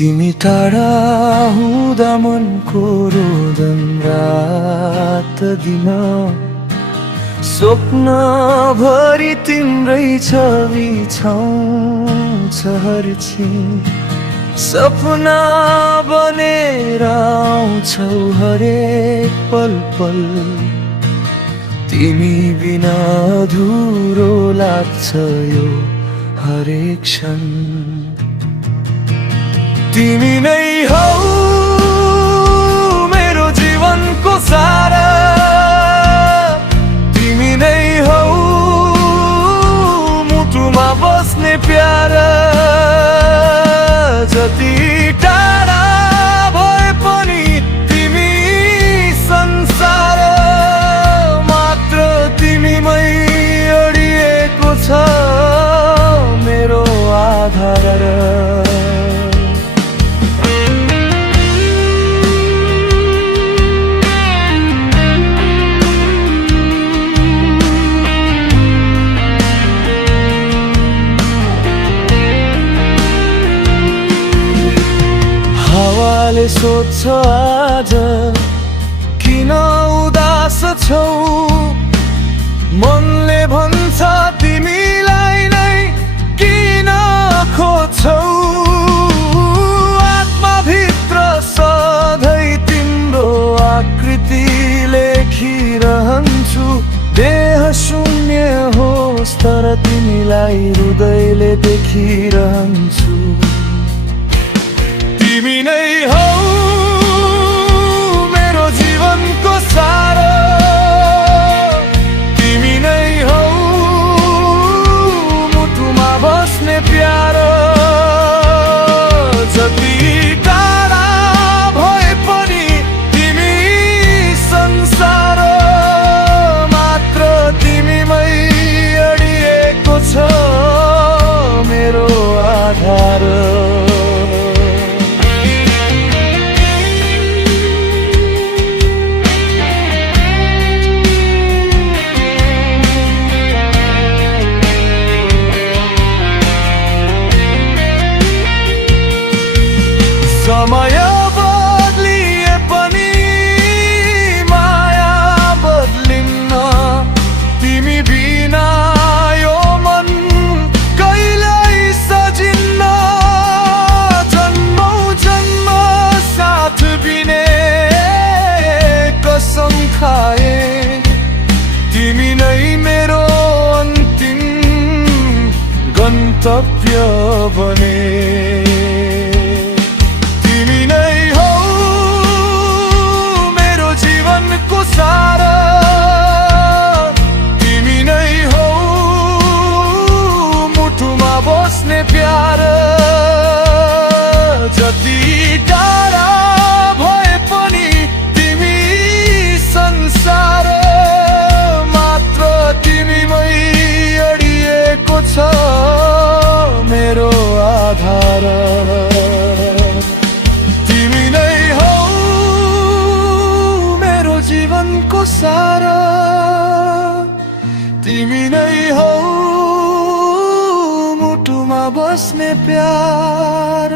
तिमी टाढा हुँदा मनको रोदन रात दिन स्वप्न भरि तिम्रै छवि छाउँछ हरछिन सपना बनेर आउँछौ हरेक पल पल तिमी बिना अधुरो लाग्छ यो हरेक क्षण तिमी नै हौ मेरो जीवनको सारा तिमी नै हौ मुटुमा बस्ने प्यारा जति टाढा भए पनि तिमी संसार मात्र तिमीमै अडिएको छ मेरो आधार हावाले सोध्छ आज किन उदास छौ मनले भन्छ तिमीलाई नै किन खोज्छौ आत्माभित्र सधैँ तिम्रो आकृति लेखिरहन्छु देह शून्य होस् तर तिमीलाई हृदयले देखिरहन्छु तिमी नै हौ मेरो जीवनको सारा तिमी नै हौ मुटुमा बस्ने प्यारो जति टाढा भए पनि तिमी संसार मात्र तिमीमै अडिएको छ मेरो आधार समय बदलिए पनि माया बदलिन्न तिमी बिना यो मन कहिल्यै सजिन्न जन्मौ जन्म साथ बिने कसम खाए तिमी नै मेरो अन्तिम गन्तव्य बने सारा तिमी नै हौ मुटुमा बस्ने प्यार जति टाढा भए पनि तिमी संसार मात्र तिमीमै अडिएको छ मेरो आधार जीवनको सारा तिमी नै हौ मुटुमा बस्ने प्यार